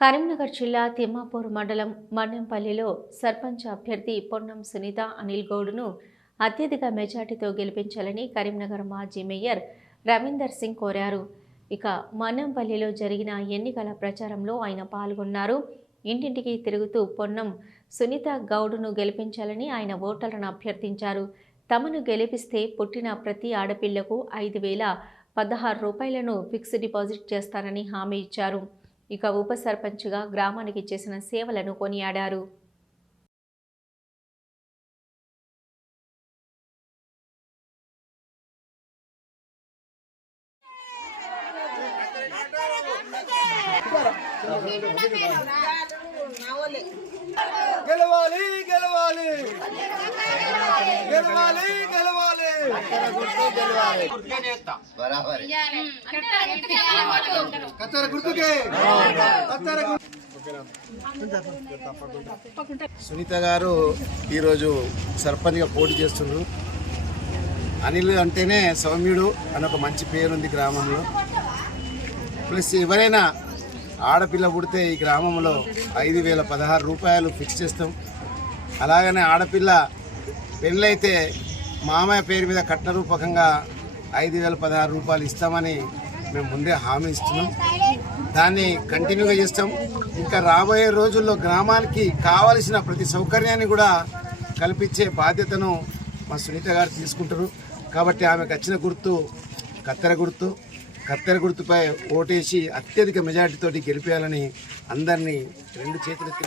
కరీంనగర్ జిల్లా తిమ్మాపూర్ మండలం మన్నెంపల్లిలో సర్పంచ్ అభ్యర్థి పొన్నం సునీత అనిల్ గౌడ్ను అత్యధిక మెజార్టీతో గెలిపించాలని కరీంనగర్ మాజీ మేయర్ రవీందర్ సింగ్ కోరారు. ఇక మన్నెంపల్లిలో జరిగిన ఎన్నికల ప్రచారంలో ఆయన పాల్గొన్నారు. ఇంటింటికి తిరుగుతూ పొన్నం సునీత గౌడ్ను గెలిపించాలని ఆయన ఓటర్లను అభ్యర్థించారు. తమను గెలిపిస్తే పుట్టిన ప్రతి ఆడపిల్లకు 5,016 రూపాయలను ఫిక్స్డ్ డిపాజిట్ చేస్తానని హామీ ఇచ్చారు. ఇక ఉప సర్పంచ్గా గ్రామానికి చేసిన సేవలను కొనియాడారు. గెలవాలి గెలవాలి గెలవాలి గెలవాలి కత్తెర గుర్తుకే సునీత గారు ఈరోజు సర్పంచ్గా పోటీ చేస్తున్నారు. అనిల్ అంటేనే సౌమ్యుడు అని ఒక మంచి పేరుంది గ్రామంలో. ప్లస్ ఎవరైనా ఆడపిల్ల పుడితే ఈ గ్రామంలో 5,016 రూపాయలు ఫిక్స్ చేస్తాం. అలాగనే ఆడపిల్ల పెళ్ళైతే మామయ్య పేరు మీద కట్న రూపకంగా 5,016 రూపాయలు ఇస్తామని మేము ముందే హామీ ఇస్తున్నాం. దాన్ని కంటిన్యూగా చేస్తాం. ఇంకా రాబోయే రోజుల్లో గ్రామానికి కావలసిన ప్రతి సౌకర్యాన్ని కూడా కల్పించే బాధ్యతను మా సునీత గారు తీసుకుంటారు. కాబట్టి ఆమెకు వచ్చిన గుర్తు కత్తెర గుర్తుపై ఓటేసి అత్యధిక మెజార్టీతోటి గెలిపేయాలని అందరినీ 2 చేతులెత్తి